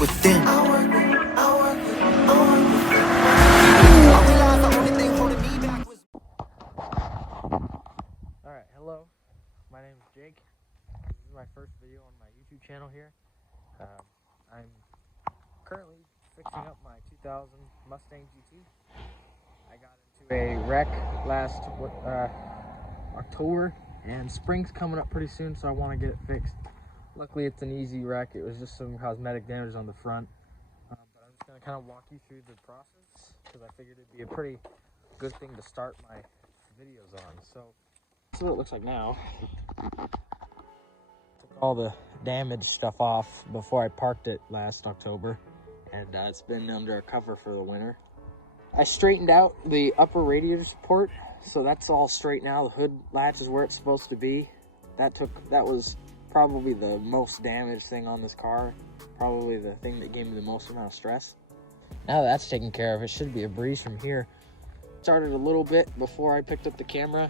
within. Alright, hello. My name is Jake. This is my first video on my YouTube channel here. I'm currently fixing up my 2000 Mustang GT. I got into a wreck last October, and spring's coming up pretty soon, so I want to get it fixed. Luckily, it's an easy wreck. It was just some cosmetic damage on the front. But I'm just going to kind of walk you through the process, because I figured it'd be a pretty good thing to start my videos on. So this is what it looks like now. Took all the damaged stuff off before I parked it last October, and it's been under cover for the winter. I straightened out the upper radiator support, so that's all straight now. The hood latch is where it's supposed to be. That was probably the most damaged thing on this car, probably the thing that gave me the most amount of stress. Now that's taken care of, it should be a breeze from here. Started a little bit before I picked up the camera.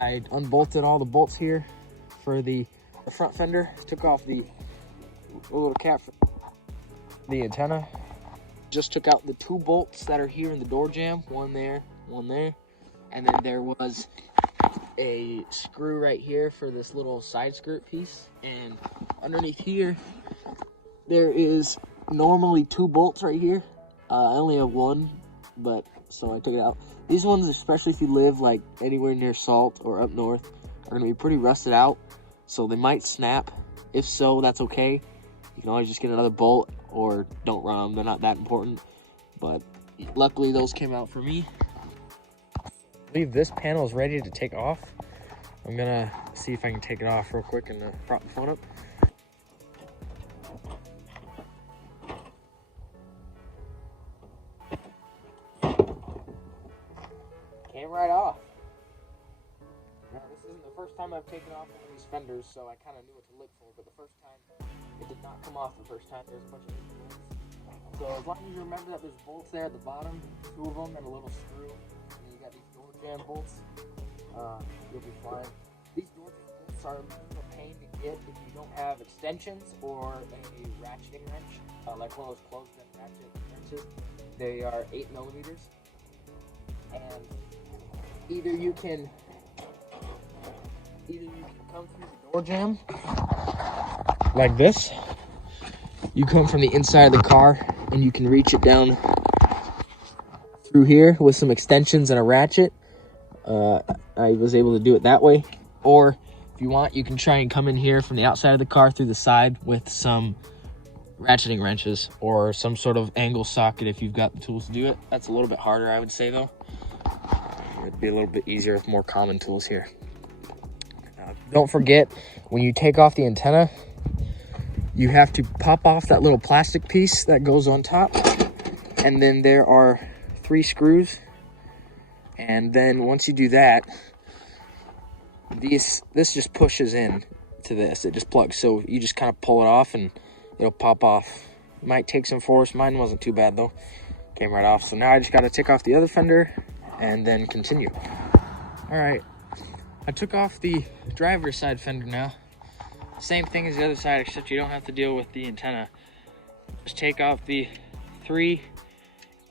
I unbolted all the bolts here for the front fender, took off the little cap for the antenna, just took out the 2 bolts that are here in the door jamb, one there, and then there was a screw right here for this little side skirt piece, and underneath here there is normally 2 bolts right here. I only have 1, but so I took it out. These ones, especially if you live like anywhere near salt or up north, are gonna be pretty rusted out, so they might snap. If so, that's okay. You can always just get another bolt or don't run them. They're not that important, but luckily those came out for me. I believe this panel is ready to take off. I'm gonna see if I can take it off real quick and prop the phone up. Came right off. Now, this isn't the first time I've taken off one of these fenders, so I kind of knew what to look for, but the first time, it did not come off the first time. There's a bunch of bolts. So as long as you remember that there's bolts there at the bottom, 2 of them and a little screw, and then you got these door jamb bolts, you'll be fine. These door jamb bolts are a pain to get if you don't have extensions or a ratcheting wrench, like one of those closed-in ratchet wrenches. They are 8 millimeters, and either you can come through the door jamb like this. You come from the inside of the car and you can reach it down through here with some extensions and a ratchet. I was able to do it that way. Or if you want, you can try and come in here from the outside of the car through the side with some ratcheting wrenches or some sort of angle socket if you've got the tools to do it. That's a little bit harder, I would say, though. It'd be a little bit easier with more common tools here. Don't forget, when you take off the antenna, you have to pop off that little plastic piece that goes on top, and then there are 3 screws, and then once you do that, this just pushes in to this. It just plugs, so you just kind of pull it off and it'll pop off. It might take some force. Mine wasn't too bad though, came right off. So now I just got to take off the other fender and then continue. All right, I took off the driver's side fender now. Same thing as the other side, except you don't have to deal with the antenna. Just take off the 3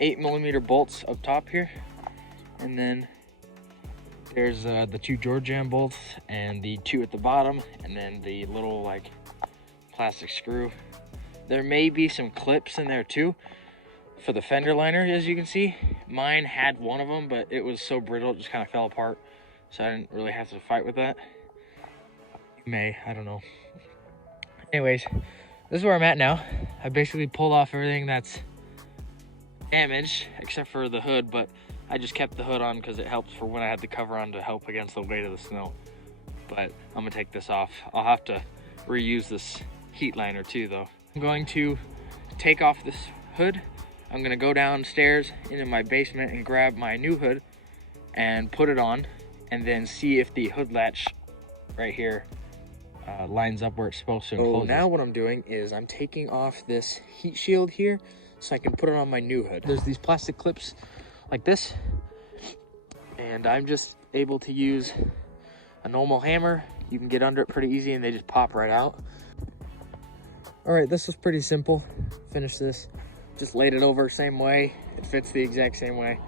8mm bolts up top here, and then there's the 2 door jamb bolts and the 2 at the bottom, and then the little like plastic screw. There may be some clips in there too for the fender liner, as you can see. Mine had one of them, but it was so brittle it just kind of fell apart, so I didn't really have to fight with that. I don't know. Anyways, this is where I'm at now. I basically pulled off everything that's damaged except for the hood, but I just kept the hood on because it helps for when I had the cover on to help against the weight of the snow. But I'm gonna take this off. I'll have to reuse this heat liner too though. I'm going to take off this hood. I'm gonna go downstairs into my basement and grab my new hood and put it on, and then see if the hood latch right here lines up where it's supposed to. So now what I'm doing is I'm taking off this heat shield here so I can put it on my new hood. There's these plastic clips like this, and I'm just able to use a normal hammer. You can get under it pretty easy and they just pop right out. All right, this was pretty simple. Finished this, just laid it over same way. It fits the exact same way,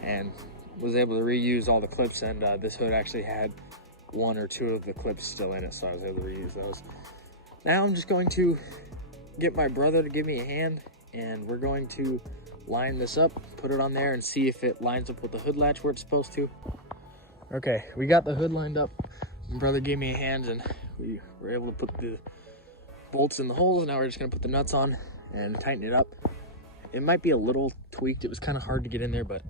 and was able to reuse all the clips. And this hood actually had 1 or 2 of the clips still in it, so I was able to reuse those. Now I'm just going to get my brother to give me a hand, and we're going to line this up, put it on there, and see if it lines up with the hood latch where it's supposed to. Okay, we got the hood lined up. My brother gave me a hand, and we were able to put the bolts in the holes. Now we're just gonna put the nuts on and tighten it up. It might be a little tweaked. It was kind of hard to get in there, but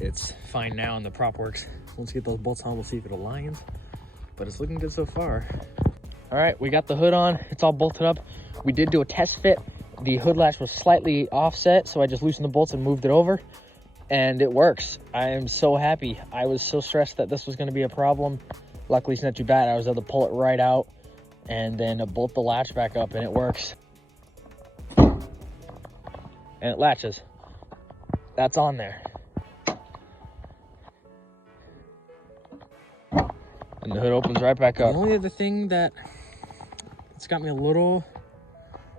it's fine now, and the prop works. Once we get those bolts on, we'll see if it aligns, but it's looking good so far. All right, we got the hood on. It's all bolted up. We did do a test fit. The hood latch was slightly offset, so I just loosened the bolts and moved it over, and it works. I am so happy. I was so stressed that this was going to be a problem. Luckily, it's not too bad. I was able to pull it right out and then bolt the latch back up, and it works. And it latches. That's on there. And the hood opens right back up. The only other thing that it's got me a little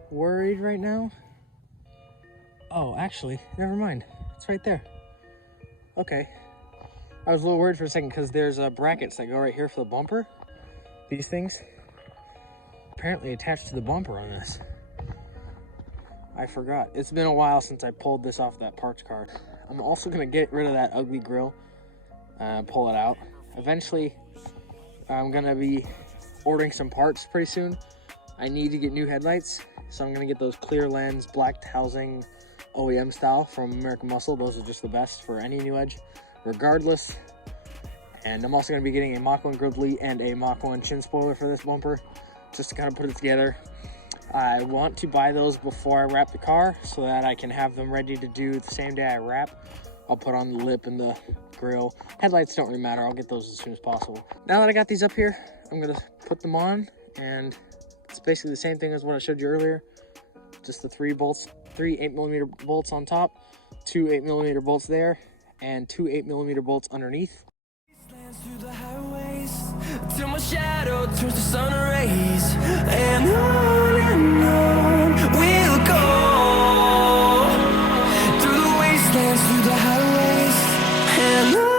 worried right now. Oh, actually, never mind. It's right there. Okay. I was a little worried for a second because there's brackets that go right here for the bumper. These things apparently attached to the bumper on this. I forgot. It's been a while since I pulled this off that parts car. I'm also going to get rid of that ugly grill, pull it out. Eventually, I'm going to be ordering some parts pretty soon. I need to get new headlights, so I'm going to get those clear lens, black housing, OEM style from American Muscle. Those are just the best for any Newedge, regardless. And I'm also going to be getting a Mach 1 grizzly and a Mach 1 chin spoiler for this bumper, just to kind of put it together. I want to buy those before I wrap the car so that I can have them ready to do the same day I wrap. I'll put on the lip and the grill. Headlights don't really matter. I'll get those as soon as possible. Now that I got these up here, I'm going to put them on, and it's basically the same thing as what I showed you earlier. Just the 3 bolts, 3 8mm bolts on top, 2 8mm bolts there, and 2 8mm bolts underneath. Through the highways, till my shadow turns to sun rays, and on we'll go, through the wastelands, through the highways, and on we'll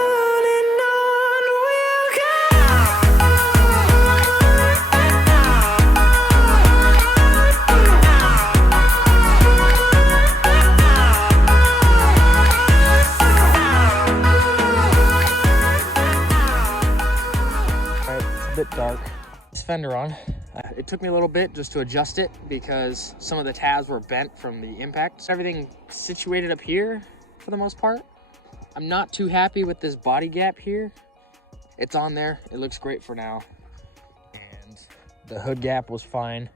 Bit dark. This fender on. It took me a little bit just to adjust it because some of the tabs were bent from the impact. So everything situated up here for the most part. I'm not too happy with this body gap here. It's on there. It looks great for now. And the hood gap was fine.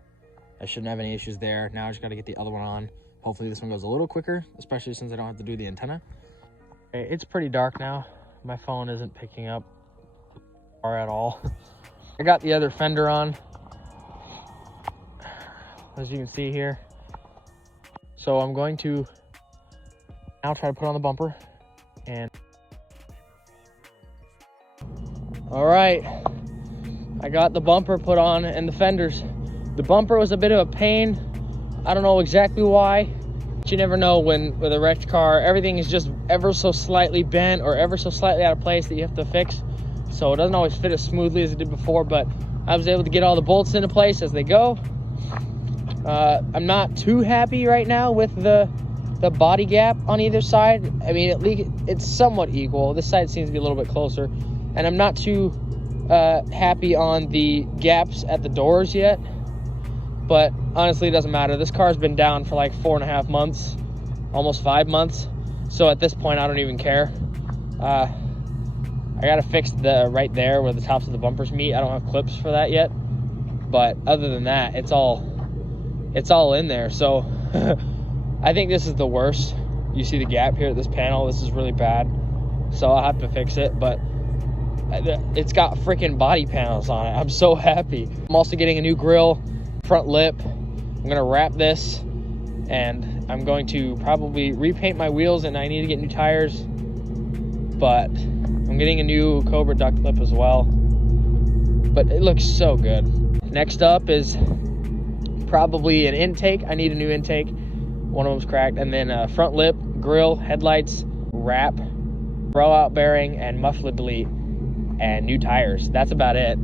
I shouldn't have any issues there. Now I just got to get the other one on. Hopefully this one goes a little quicker, especially since I don't have to do the antenna. Okay, it's pretty dark now. My phone isn't picking up at all. I got the other fender on, as you can see here. So I'm going to now try to put on the bumper. And all right, I got the bumper put on and the fenders. The bumper was a bit of a pain. I don't know exactly why. But you never know when with a wrecked car, everything is just ever so slightly bent or ever so slightly out of place that you have to fix. So it doesn't always fit as smoothly as it did before, but I was able to get all the bolts into place as they go. I'm not too happy right now with the body gap on either side. I mean, at least it's somewhat equal. This side seems to be a little bit closer. And I'm not too happy on the gaps at the doors yet. But honestly, it doesn't matter. This car's been down for like 4.5 months, almost 5 months. So at this point, I don't even care. I gotta fix the right there where the tops of the bumpers meet. I don't have clips for that yet, but other than that, it's all in there. So I think this is the worst. You see the gap here at this panel. This is really bad, so I'll have to fix it. But it's got freaking body panels on it. I'm so happy. I'm also getting a new grille, front lip. I'm gonna wrap this, and I'm going to probably repaint my wheels, and I need to get new tires. But I'm getting a new Cobra duck clip as well, but it looks so good. Next up is probably an intake. I need a new intake. One of them's cracked. And then front lip, grill, headlights, wrap, blowout bearing, and muffler delete, and new tires. That's about it.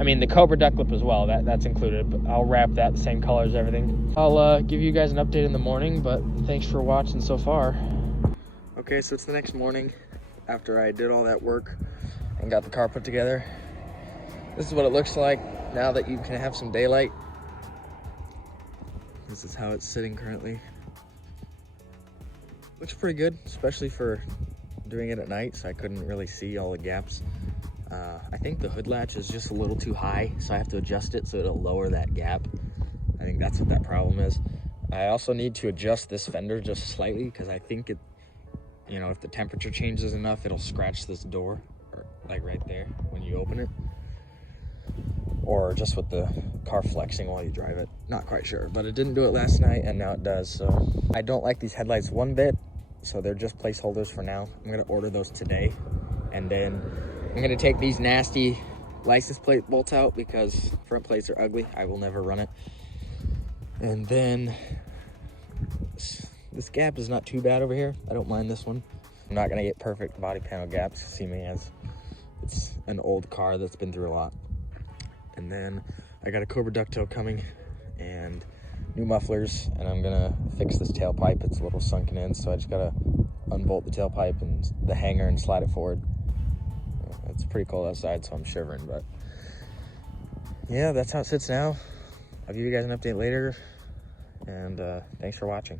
I mean, the Cobra duck lip as well, that's included, but I'll wrap that the same color as everything. I'll give you guys an update in the morning, but thanks for watching so far. Okay, so it's the next morning after I did all that work and got the car put together. This is what it looks like now that you can have some daylight. This is how it's sitting currently. Looks pretty good, especially for doing it at night, so I couldn't really see all the gaps. I think the hood latch is just a little too high, so I have to adjust it so it'll lower that gap. I think that's what that problem is. I also need to adjust this fender just slightly because I think it, you know, if the temperature changes enough, it'll scratch this door, or like right there when you open it. Or just with the car flexing while you drive it. Not quite sure, but it didn't do it last night and now it does. So I don't like these headlights one bit, so they're just placeholders for now. I'm gonna order those today, and then I'm gonna take these nasty license plate bolts out because front plates are ugly. I will never run it. And then this gap is not too bad over here. I don't mind this one. I'm not gonna get perfect body panel gaps, see me, as it's an old car that's been through a lot. And then I got a Cobra ducktail coming and new mufflers, and I'm gonna fix this tailpipe. It's a little sunken in, so I just gotta unbolt the tailpipe and the hanger and slide it forward. It's pretty cold outside, so I'm shivering, but yeah, that's how it sits now. I'll give you guys an update later, and thanks for watching.